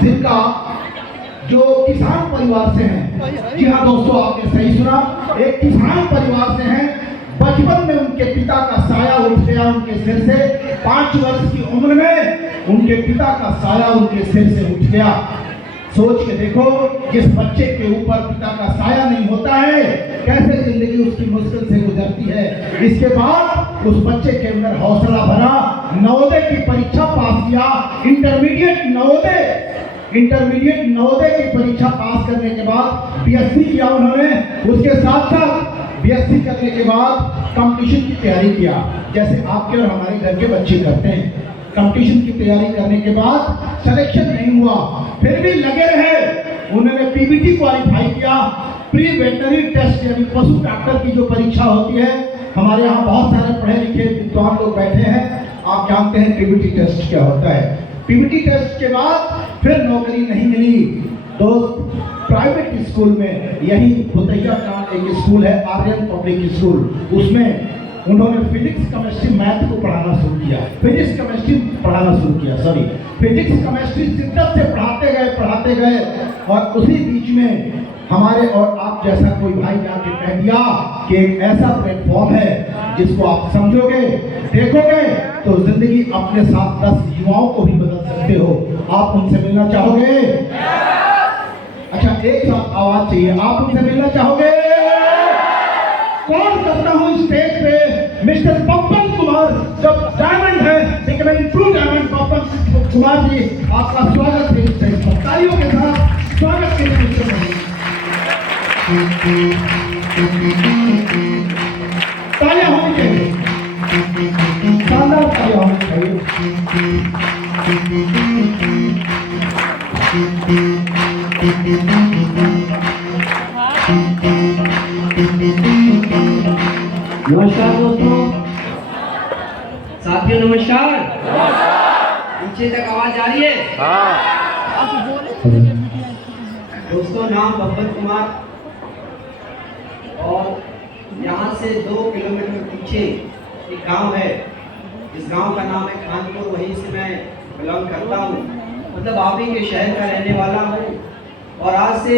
जिनका जो किसान परिवार से हैं। जी हाँ दोस्तों, आपने सही सुना, एक किसान परिवार से हैं। बचपन में उनके पिता का साया उठ गया उनके सिर से। 5 वर्ष की उम्र में उनके पिता का साया उनके सिर से उठ गया। सोच के देखो, जिस बच्चे के ऊपर पिता का साया नहीं होता है, कैसे जिंदगी उसकी मुश्किल से गुजरती है। इसके बाद उस बच्चे के अंदर हौसला भरा, नवोदय की परीक्षा पास किया, इंटरमीडिएट नवोदय की परीक्षा पास करने के बाद बीएससी किया उन्होंने। उसके साथ साथ बीएससी करने के बाद कंपटीशन की तैयारी किया, जैसे आपके और हमारे घर के बच्चे करते हैं। कंपटीशन की तैयारी करने के बाद सिलेक्शन नहीं हुआ, फिर भी लगे रहे। उन्होंने पीबीटी क्वालिफाई किया, प्री वेटनरी टेस्ट यानी पशु डॉक्टर की जो परीक्षा होती है। हमारे यहाँ बहुत सारे पढ़े लिखे विद्वान लोग बैठे हैं, आप जानते हैं पीबीटी टेस्ट क्या होता है। पीबीटी टेस्ट के बाद फिर नौकरी नहीं मिली। दोस्त, प्राइवेट स्कूल में, यही भुतैया का एक स्कूल है, आर्यन पब्लिक स्कूल, उसमें उन्होंने फिजिक्स केमिस्ट्री मैथ को पढ़ाना शुरू किया। फिजिक्स केमिस्ट्री शिद्दत से पढ़ाते गए और उसी बीच में हमारे और आप जैसा कोई भाई जाके कह दिया कि एक ऐसा प्लेटफॉर्म है जिसको आप समझोगे, देखोगे तो जिंदगी अपने साथ 10 युवाओं को भी बदल सकते हो। आप उनसे मिलना चाहोगे? अच्छा, एक साथ आवाज चाहिए, आप उनसे मिलना चाहोगे? कौन करता हूँ स्टेज पे मिस्टर पवन कुमार, जब डायमंड है लेकिन ट्रू डायमंड पवन कुमार जी, आपका स्वागत है स्टेज पर, तालियों के साथ स्वागत कीजिए। तालियां होनी चाहिए, शानदार तालियां होनी चाहिए। नमस्कार दोस्तों, साथियों नमस्कार। नीचे तक आवाज आ रही है? दोस्तों, नाम बब्बन कुमार और यहाँ से 2 किलोमीटर पीछे एक गांव है, इस गांव का नाम है खानपुर, वहीं से मैं बिलोंग करता हूँ। मतलब आप ही के शहर का रहने वाला हूँ। और आज से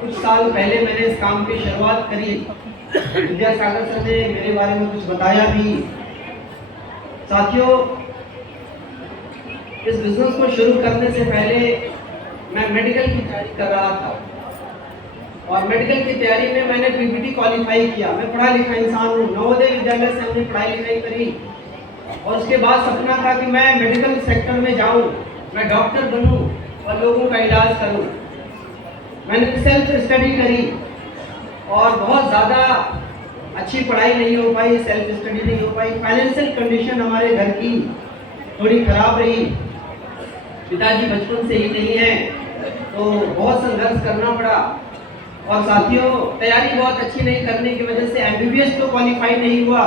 कुछ साल पहले मैंने इस काम की शुरुआत करी। विद्यासागर सर ने मेरे बारे में कुछ बताया भी। साथियों, इस बिजनेस को शुरू करने से पहले मैं मेडिकल की तैयारी कर रहा था और मेडिकल की तैयारी में मैंने पीबीटी क्वालिफाई किया। मैं पढ़ा लिखा इंसान हूँ, नवोदय विद्यालय से हमने पढ़ाई लिखाई करी और उसके बाद सपना था कि मैं मेडिकल सेक्टर में जाऊँ, मैं डॉक्टर बनूँ और लोगों का इलाज करूँ। मैंने सेल्फ स्टडी करी और बहुत ज़्यादा अच्छी पढ़ाई नहीं हो पाई, सेल्फ स्टडी नहीं हो पाई। फाइनेंशियल कंडीशन हमारे घर की थोड़ी खराब रही, पिताजी बचपन से ही नहीं है, तो बहुत संघर्ष करना पड़ा। और साथियों, तैयारी बहुत अच्छी नहीं करने की वजह से एमबीबीएस तो क्वालिफाई नहीं हुआ,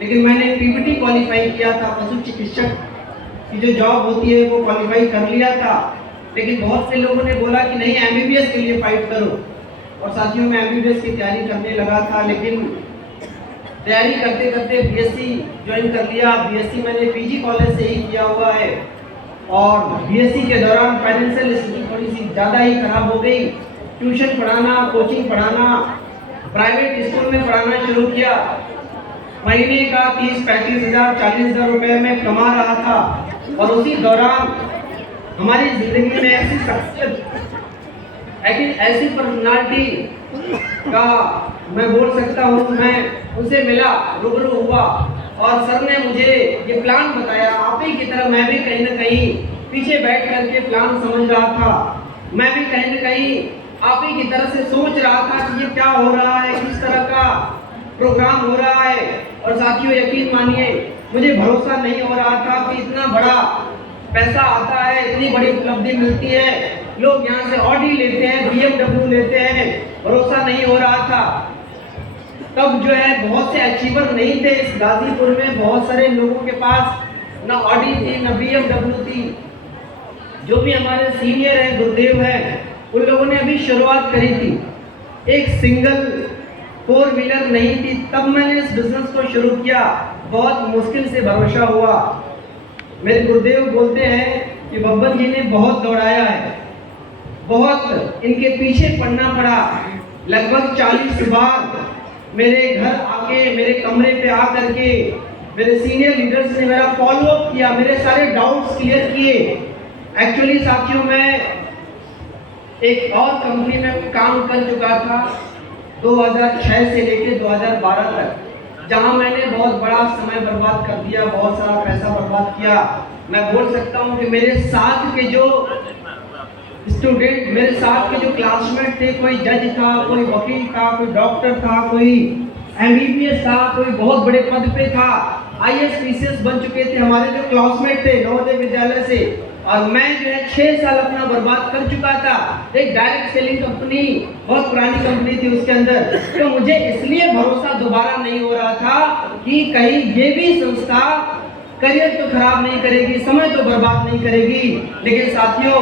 लेकिन मैंने पीबीटी क्वालिफाई किया था। पशु चिकित्सक की जो जॉब होती है वो क्वालिफाई कर लिया था। लेकिन बहुत से लोगों ने बोला कि नहीं, एमबीबीएस के लिए फाइट करो। और साथियों, मैं एमबीबीएस की तैयारी करने लगा था, लेकिन तैयारी करते करते बीएससी ज्वाइन कर लिया। बीएससी मैंने पीजी कॉलेज से ही किया हुआ है और बीएससी के दौरान फाइनेंशियल स्थिति थोड़ी सी ज़्यादा ही खराब हो गई। ट्यूशन पढ़ाना, कोचिंग पढ़ाना, प्राइवेट स्कूल में पढ़ाना शुरू किया। महीने का 30-35 हज़ार 40 हज़ार रुपये में कमा रहा था। और उसी दौरान हमारी जिंदगी में ऐसी शख्सियत, ऐसी पर्सनालिटी का मैं बोल सकता हूँ, मैं उनसे मिला, रूबरू हुआ और सर ने मुझे ये प्लान बताया। आप ही की तरह मैं भी कहीं ना कहीं पीछे बैठ करके प्लान समझ रहा था। मैं भी कहीं ना कहीं आप ही की तरह से सोच रहा था कि ये क्या हो रहा है, किस तरह का प्रोग्राम हो रहा है। और साथियों, यकीन मानिए, मुझे भरोसा नहीं हो रहा था कि इतना बड़ा पैसा आता है, इतनी बड़ी उपलब्धि मिलती है, लोग यहाँ से ऑडी लेते हैं, BMW लेते हैं, भरोसा नहीं हो रहा था। तब जो है बहुत से अचीवर नहीं थे इस गाजीपुर में, बहुत सारे लोगों के पास ना ऑडी थी ना BMW थी। जो भी हमारे सीनियर हैं, गुरुदेव हैं, उन लोगों ने अभी शुरुआत करी थी, एक सिंगल 4 व्हीलर नहीं थी। तब मैंने इस बिजनेस को शुरू किया, बहुत मुश्किल से भरोसा हुआ। मेरे गुरुदेव बोलते हैं कि बब्बन जी ने बहुत दौड़ाया है, बहुत इनके पीछे पड़ना पड़ा। लगभग 40 बार मेरे घर आके, मेरे कमरे पे आकर के मेरे सीनियर लीडर्स ने मेरा फॉलो अप किया, मेरे सारे डाउट्स क्लियर किए। एक्चुअली साथियों, मैं एक और कंपनी में काम कर चुका था 2006 से लेकर 2012 तक, जहां मैंने बहुत बड़ा समय बर्बाद कर दिया, बहुत सारा पैसा बर्बाद किया। मैं बोल सकता हूं कि मेरे साथ के जो स्टूडेंट, मेरे साथ के जो क्लासमेट थे, कोई जज था, कोई वकील था, कोई डॉक्टर था, कोई एमबीबीएस था, कोई बहुत बड़े पद पे था, आईएएस पीसीएस बन चुके थे हमारे जो क्लासमेट थे नवोदय विद्यालय से। और मैं जो है 6 साल अपना बर्बाद कर चुका था एक डायरेक्ट सेलिंग कंपनी, बहुत पुरानी कंपनी थी उसके अंदर। तो मुझे इसलिए भरोसा दोबारा नहीं हो रहा था कि कहीं ये भी संस्था करियर तो खराब नहीं करेगी, समय तो बर्बाद नहीं करेगी। लेकिन साथियों,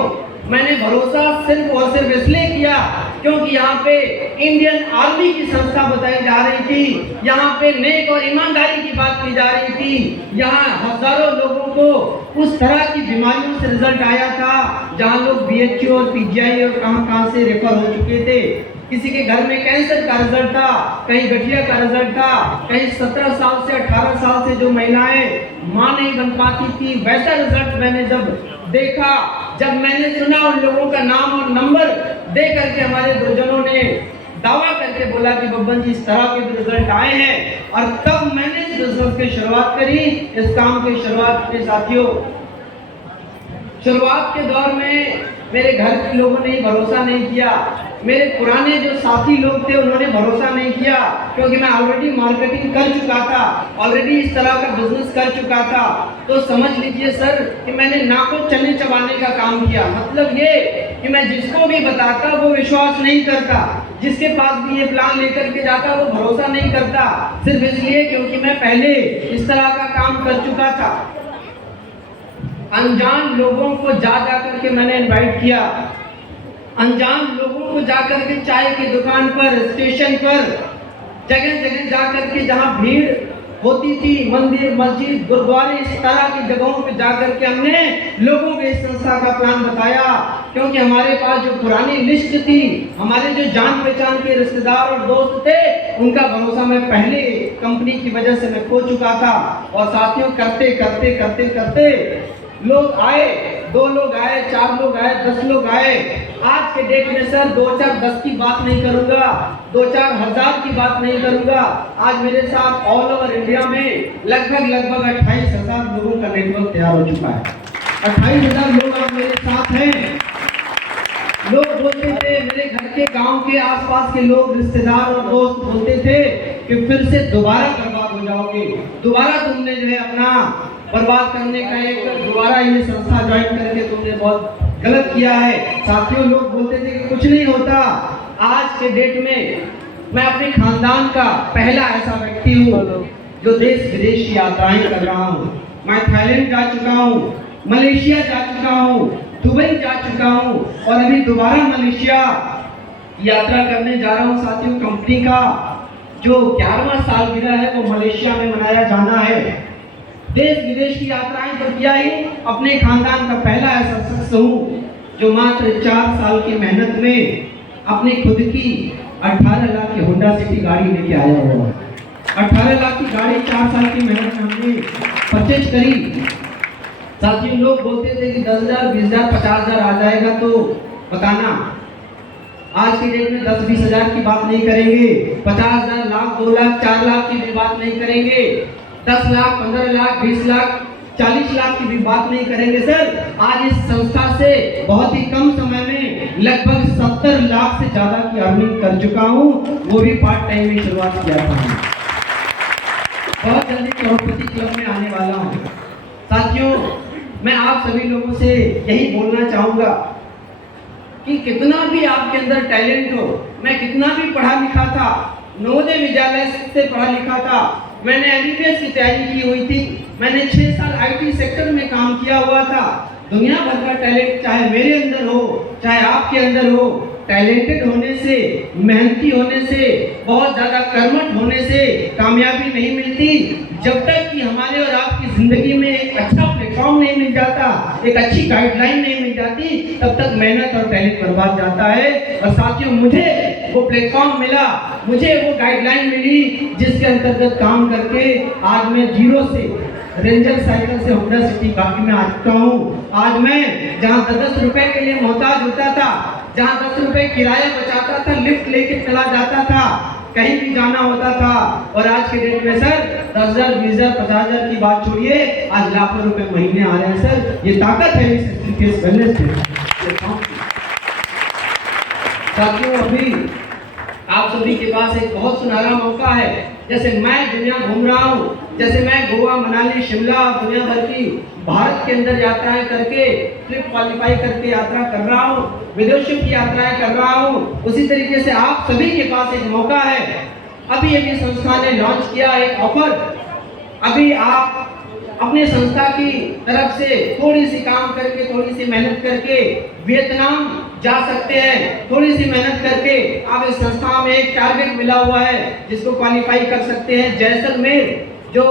मैंने भरोसा सिर्फ और सिर्फ इसलिए किया क्योंकि यहाँ पे इंडियन आर्मी की संस्था बताई जा रही थी, यहाँ पे नेक और ईमानदारी की बात की जा रही थी, यहाँ हजारों लोगों को उस तरह की बीमारियों से रिजल्ट आया था जहाँ लोग बीएचयू और पीजीआई और कहां से रेफर हो चुके थे। किसी के घर में कैंसर का रिजल्ट था, कहीं गठिया का रिजल्ट था, कहीं 17 साल से 18 साल से जो महिलाएं मां नहीं बन पाती थी, वैसा रिजल्ट मैंने जब देखा, जब मैंने सुना उन लोगों का नाम और नंबर दे करके हमारे गुरुजनों ने दावा करके बोला कि बब्बन जी इस तरह के भी रिजल्ट आए हैं, और तब मैंने इस बिजनेस की शुरुआत करी, इस काम की शुरुआत के साथियों। शुरुआत के दौर में मेरे घर के लोगों ने भरोसा नहीं किया, मेरे पुराने जो साथी लोग थे उन्होंने भरोसा नहीं किया, क्योंकि मैं ऑलरेडी मार्केटिंग कर चुका था, ऑलरेडी इस तरह का बिजनेस कर चुका था। तो समझ लीजिए सर कि मैंने नाको चने चबाने का काम किया। मतलब ये कि मैं जिसको भी बताता वो विश्वास नहीं करता, जिसके पास भी ये प्लान लेकर के जाता वो भरोसा नहीं करता, सिर्फ इसलिए क्योंकि मैं पहले इस तरह का काम कर चुका था। अनजान लोगों को जा करके मैंने इनवाइट किया, अनजान लोगों को जाकर के चाय की दुकान पर, स्टेशन पर, जगह जगह जाकर के जहां भीड़ होती थी, मंदिर, मस्जिद, गुरुद्वारे, इस तरह की जगहों पे जाकर के हमने लोगों को इस संस्था का प्लान बताया। क्योंकि हमारे पास जो पुरानी लिस्ट थी, हमारे जो जान पहचान के रिश्तेदार और दोस्त थे, उनका भरोसा मैं पहले कंपनी की वजह से मैं खो चुका था। और साथियों, करते करते करते करते लोग आए, 2 लोग आए, 4 लोग आए, 10 लोग आए। आज के डेट में सर 2-4-10 की बात नहीं करूंगा, 2-4 हजार की बात नहीं करूंगा। आज मेरे साथ ऑल ओवर इंडिया में लगभग 28,000 लोगों का नेटवर्क तैयार हो चुका है। 28,000 लोग आज मेरे साथ हैं। लोग बोलते थे, मेरे घर के, गांव के आसपास के लोग, रिश्तेदार और दोस्त बोलते थे कि फिर से दोबारा बर्बाद हो जाओगे, दोबारा तुमने जो है अपना बर्बाद करने का एक दोबारा ये संस्था ज्वाइन करके तुमने बहुत गलत किया है। साथियों, लोग बोलते थे कि कुछ नहीं होता। आज के डेट में मैं अपने खानदान का पहला ऐसा व्यक्ति हूँ जो देश विदेश की यात्राएं कर रहा हूँ। मैं थाईलैंड जा चुका हूँ, मलेशिया जा चुका हूँ, दुबई जा चुका हूँ, और अभी दोबारा मलेशिया यात्रा करने जा रहा हूँ। साथियों, कंपनी का जो 11वां सालगिरह है वो मलेशिया में मनाया जाना है। देश विदेश की यात्राएं तो किया ही, अपने खानदान का पहला ऐसा शख्स हूँ जो मात्र 4 साल की मेहनत में अपनी खुद की 18 लाख की होंडा सिटी गाड़ी लेके आया हुआ है। 18 लाख की गाड़ी 4 साल की मेहनत में हमने परचेज करी। साथियों, लोग बोलते थे कि 10,000, 20,000, 50,000 आ जाएगा तो बताना। आज की डेट में 10-20 हजार की बात नहीं करेंगे, 50,000, लाख, 2 लाख, 4 लाख की भी बात नहीं करेंगे, 10 लाख, 15 लाख, 20 लाख, 40 लाख की भी बात नहीं करेंगे। सर, आज इस संस्था से बहुत ही कम समय में लगभग 70 लाख से ज्यादा की अर्निंग कर चुका हूँ, वो भी पार्ट टाइम में शुरुआत किया था। बहुत जल्दी करोड़पति क्लब में आने वाला हूँ। साथियों, मैं आप सभी लोगों से यही बोलना चाहूंगा कि कितना भी आपके अंदर टैलेंट हो, मैं कितना भी पढ़ा लिखा था, नवोदय विद्यालय से पढ़ा लिखा था, मैंने एमबीबीएस की तैयारी की हुई थी, मैंने 6 साल आईटी सेक्टर में काम किया हुआ था। दुनिया भर का टैलेंट चाहे मेरे अंदर हो, चाहे आपके अंदर हो, टैलेंटेड होने से, मेहनती होने से, बहुत ज्यादा कर्मठ होने से कामयाबी नहीं मिलती, जब तक कि हमारे और आपकी जिंदगी में एक अच्छा प्लेटफॉर्म नहीं मिल जाता, एक अच्छी गाइडलाइन नहीं मिल जाती, तब तक मेहनत और टैलेंट बर्बाद जाता है। और साथियों, मुझे वो प्लेटफॉर्म मिला, मुझे वो गाइडलाइन मिली, जिसके अंतर्गत काम करके आज मैं जीरो से रेंजर साइकिल से होंडा सिटी काफी में आ चुका हूँ। आज मैं जहाँ 10 रुपए के लिए मोहताज होता था, जहाँ 10 रुपए किराया बचाता था, लिफ्ट लेके चला जाता था, कहीं भी जाना होता था, और आज के डेट में सर 10,000, 20,000, 50,000 की बात छोड़िए, आज लाखों रुपए महीने आ रहे हैं सर। ये ताकत है इस वेलनेस में। साथियों, अभी आप सभी के पास एक बहुत सुनहरा मौका है। जैसे मैं दुनिया घूम रहा हूँ, जैसे मैं गोवा, मनाली, शिमला, दुनिया भर की भारत के अंदर यात्राएं करके ट्रिप क्वालिफाई करके यात्रा कर रहा हूँ, विदेशों की यात्राएं कर रहा हूँ, उसी तरीके से आप सभी के पास एक मौका है। अभी अभी संस्था ने लॉन्च किया एक ऑफर। अभी आप अपने संस्था की तरफ से थोड़ी सी काम करके, थोड़ी सी मेहनत करके वियतनाम जा सकते हैं। थोड़ी सी मेहनत करके आप इस संस्था में एक टारगेट मिला हुआ है जिसको क्वालिफाई कर सकते हैं। जैसलमेर जो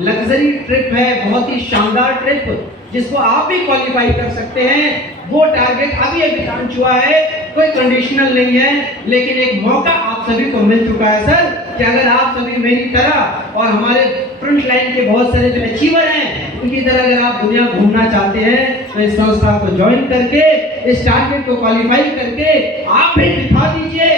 लग्जरी ट्रिप है, बहुत ही शानदार ट्रिप, जिसको आप भी क्वालिफाई कर सकते हैं, वो टारगेट अभी अभी लॉन्च हुआ है। कोई कंडीशनल नहीं है, लेकिन एक मौका आप सभी को मिल चुका है सर, कि अगर आप सभी मेरी तरह और हमारे फ्रंट लाइन के बहुत सारे जो अचीवर हैं, उनकी तरह अगर आप दुनिया घूमना चाहते हैं, तो इस संस्था को ज्वाइन करके, इस टारगेट को क्वालिफाई करके आप भी दिखा दीजिए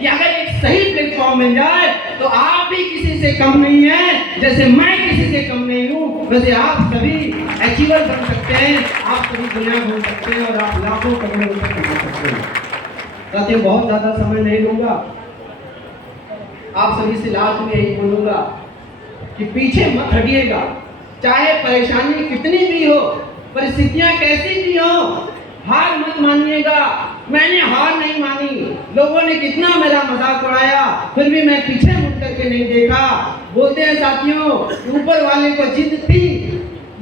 कि अगर एक सही प्लेटफॉर्म मिल जाए तो आप भी किसी से कम नहीं है। जैसे मैं किसी से कम नहीं हूँ, वैसे आप सभी अचीवर बन सकते हैं, आप सभी दुनिया घूम सकते हैं और आप लाखों करोड़ों रुपए कमा सकते हैं। साथियों, बहुत ज्यादा समय नहीं लूंगा, आप सभी से लास्ट में यही बोलूंगा कि पीछे मत हटिएगा। चाहे परेशानी कितनी भी हो, परिस्थितियां कैसी भी हो, हार मत मानिएगा। मैंने हार नहीं मानी, लोगों ने कितना मेरा मजाक उड़ाया, फिर भी मैं पीछे मुड़ करके नहीं देखा। बोलते हैं साथियों, ऊपर वाले को जिद थी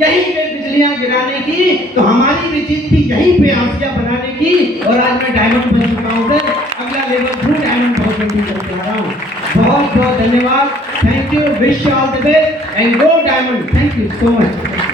यहीं पे बिजलियां गिराने की, तो हमारी भी जिद थी यहीं पे आसिया बनाने की, और आज मैं डायमंड बन चुका हूँ सर। अगला लेवल थ्रू डायमंड बहुत जल्दी करके आ रहा हूँ। बहुत बहुत धन्यवाद। Thank you, wish you all the best and go diamond. Thank you so much.